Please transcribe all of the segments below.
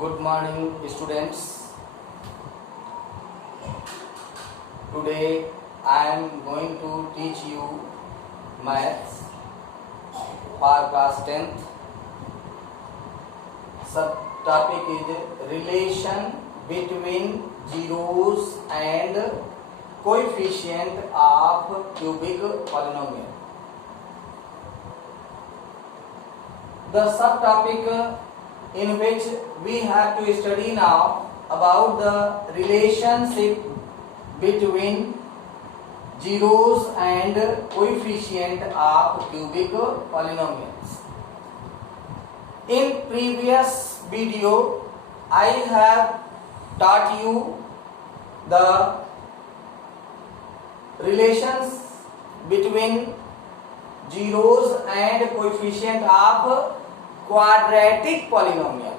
Good morning, students. Today I am going to teach you maths for class 10th. Subtopic is relation between zeros and coefficient of cubic polynomial. The subtopic in which we have to study now about the relationship between zeros and coefficient of cubic polynomials. In previous video I have taught you the relations between zeros and coefficient of quadratic polynomial.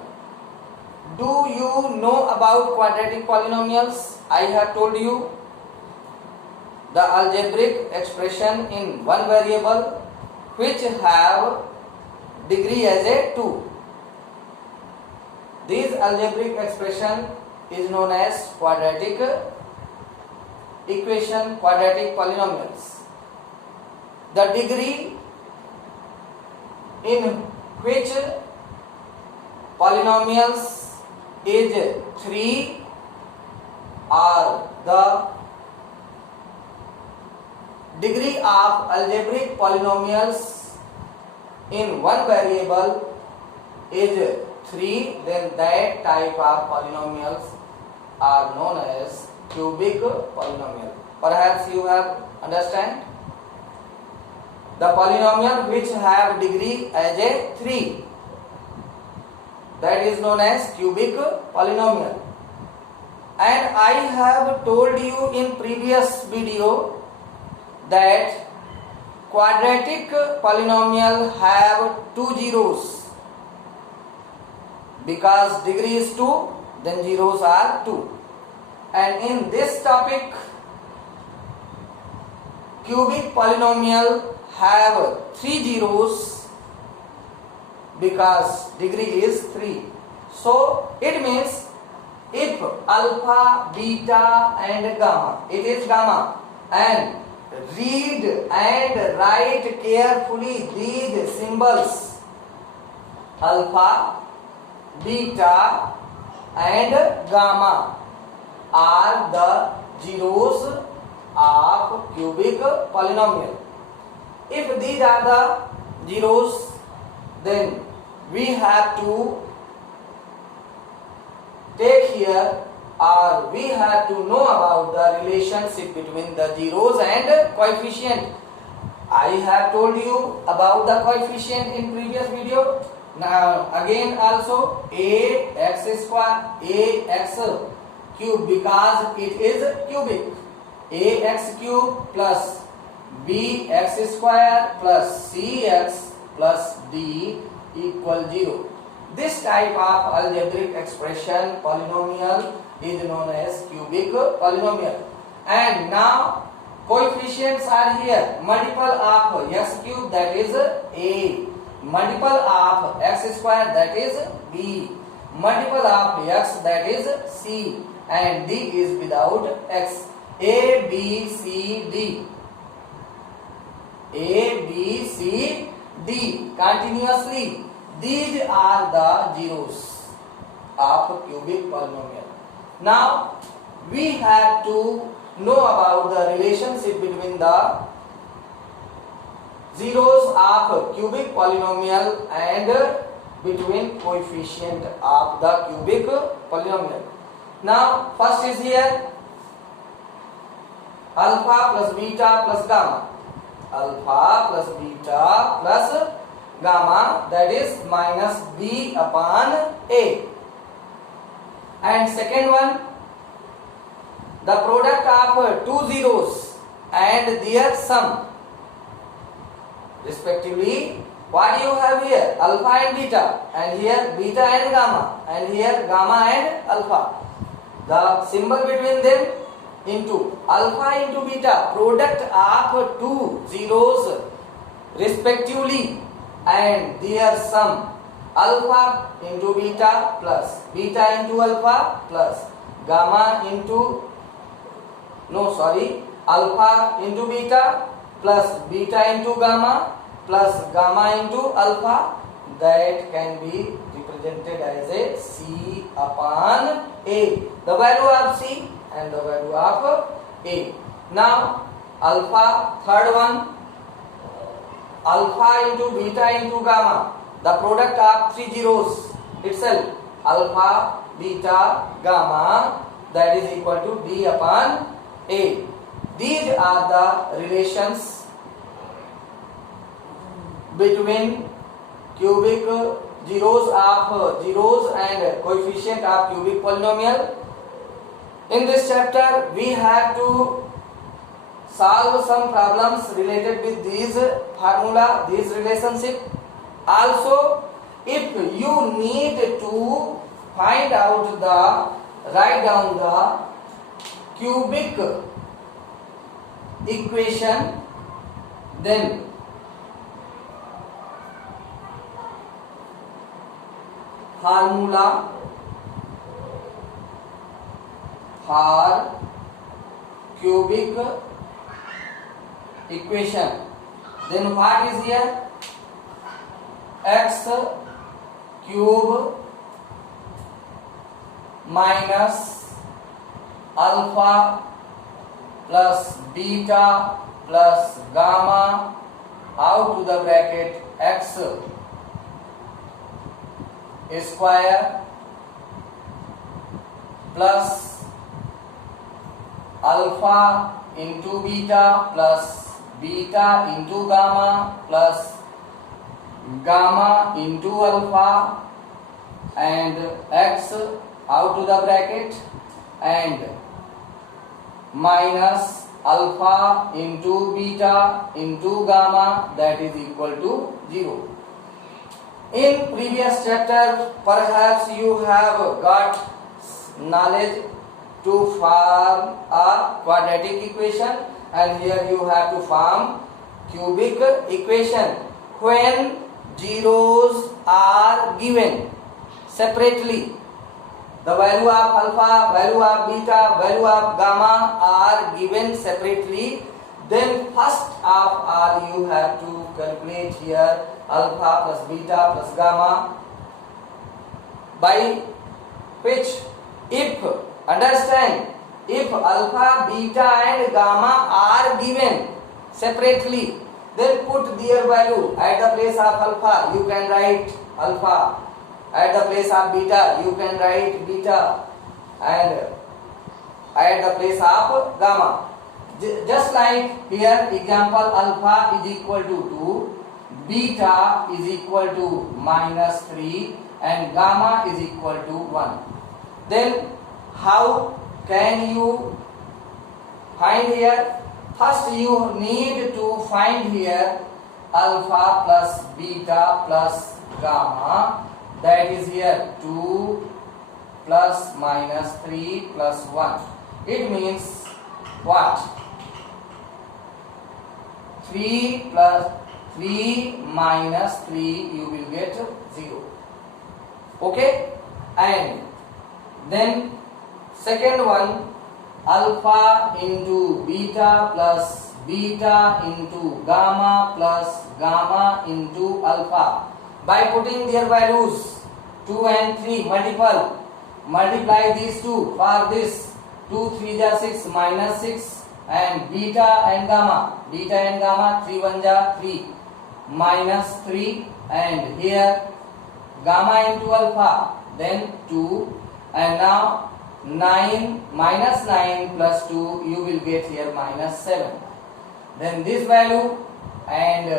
Do you know about quadratic polynomials? I have told you the algebraic expression in one variable which have degree as a 2. This algebraic expression is known as quadratic equation, quadratic polynomials. The degree in which polynomials is 3 or the degree of algebraic polynomials in one variable is 3, then that type of polynomials are known as cubic polynomial. Perhaps you have understand? The polynomial which have degree as a 3, that is known as cubic polynomial. And I have told you in previous video that quadratic polynomial have 2 zeros. Because degree is 2, then zeros are 2. And in this topic, cubic polynomial have 3 zeros because degree is 3. So it means if alpha, beta and gamma, it is gamma, and read and write carefully these symbols alpha, beta and gamma are the zeros of cubic polynomial. If these are the zeros, then we have to take here or we have to know about the relationship between the zeros and coefficient. I have told you about the coefficient in previous video. Now again also ax square, ax cube, because it is cubic. Ax cube plus bx square plus cx plus d equal 0. This type of algebraic expression polynomial is known as cubic polynomial. And now coefficients are here. Multiple of x cube, that is a. Multiple of x square, that is b. Multiple of x, that is c. And d is without x. A, b, c, d. A, B, C, D continuously. These are the zeros of cubic polynomial. Now we have to know about the relationship between the zeros of cubic polynomial and between coefficient of the cubic polynomial. Now first is here alpha plus beta plus gamma. Alpha plus beta plus gamma, that is minus b upon a. And second one, the product of 2 zeros and their sum, respectively. What you have here? Alpha and beta, and here beta and gamma, and here gamma and alpha. The symbol between them into alpha into beta, product of 2 zeros respectively and their sum alpha into beta plus beta into alpha plus gamma into alpha into beta plus beta into gamma plus gamma into alpha, that can be represented as a C upon A. The value of C and the value of A. Now alpha, third one, alpha into beta into gamma, the product of three zeros itself, alpha, beta, gamma, that is equal to D upon A. These are the relations between cubic zeros and coefficient of cubic polynomial. In this chapter we have to solve some problems related with these formula, these relationship. Also, if you need to find out write down the cubic equation, then formula for cubic equation, then what is here? X cube minus alpha plus beta plus gamma out to the bracket x square plus alpha into beta plus beta into gamma plus gamma into alpha and x out to the bracket and minus alpha into beta into gamma, that is equal to 0. In previous chapter perhaps you have got knowledge to form a quadratic equation, and here you have to form cubic equation when zeros are given separately. The value of alpha, value of beta, value of gamma are given separately. Then first of all you have to calculate here alpha plus beta plus gamma, by which if alpha, beta and gamma are given separately, then put their value at the place of alpha, you can write alpha. At the place of beta, you can write beta, and at the place of gamma. Just like here, example, alpha is equal to 2, beta is equal to minus 3, and gamma is equal to 1. Then how can you find here? First you need to find here alpha plus beta plus gamma, that is here 2 plus minus 3 plus 1. It means what? 3 plus 3 minus 3, you will get 0. Okay? And then second one, alpha into beta plus beta into gamma plus gamma into alpha. By putting their values 2 and 3 multiply these two for this 2 3 ja 6 minus 6, and beta and gamma 3 1 ja 3 minus 3, and here gamma into alpha, then 2, and now 9 minus 9 plus 2, you will get here minus 7. Then this value and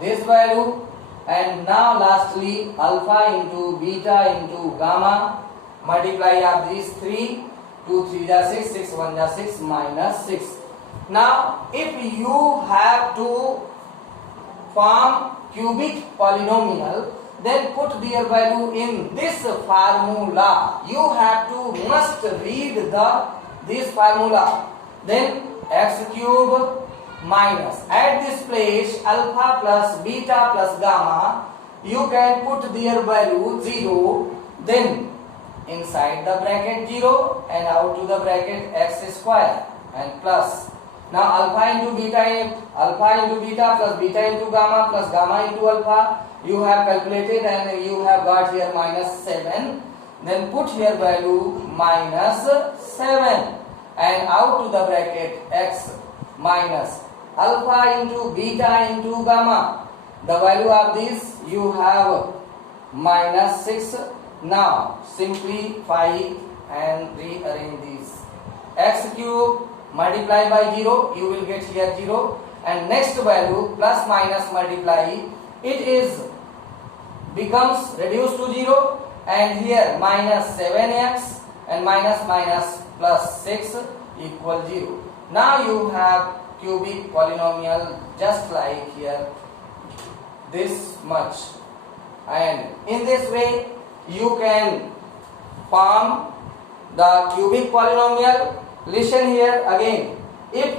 this value, and now lastly alpha into beta into gamma, multiply of these 3, 2 3 ja 6, 6 1 ja 6 minus 6. Now if you have to form cubic polynomial, then put their value in this formula. You have to must read this formula. Then x cube minus, at this place alpha plus beta plus gamma, you can put their value 0, then inside the bracket 0 and out to the bracket x square and plus. Now alpha into beta plus beta into gamma plus gamma into alpha you have calculated and you have got here minus 7. Then put here value minus 7 and out to the bracket x minus alpha into beta into gamma. The value of this you have minus 6. Now simplify and rearrange these. X cube multiply by 0, you will get here 0, and next value plus minus multiply, it is becomes reduced to 0, and here minus 7x and minus minus plus 6 equal 0. Now you have cubic polynomial just like here this much, and in this way you can form the cubic polynomial. Listen here again. If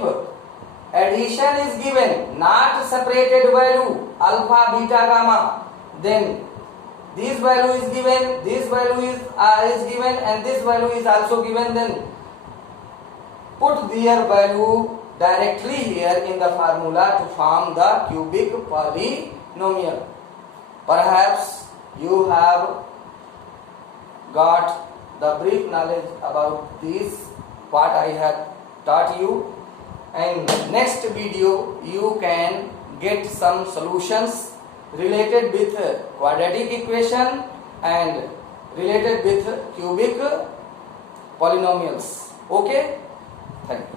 addition is given, not separated value alpha, beta, gamma, then this value is given, this value is given, and this value is also given. Then put their value directly here in the formula to form the cubic polynomial. Perhaps you have got the brief knowledge about this what I have taught you, and next video you can get some solutions related with quadratic equation and related with cubic polynomials. Okay, thank you.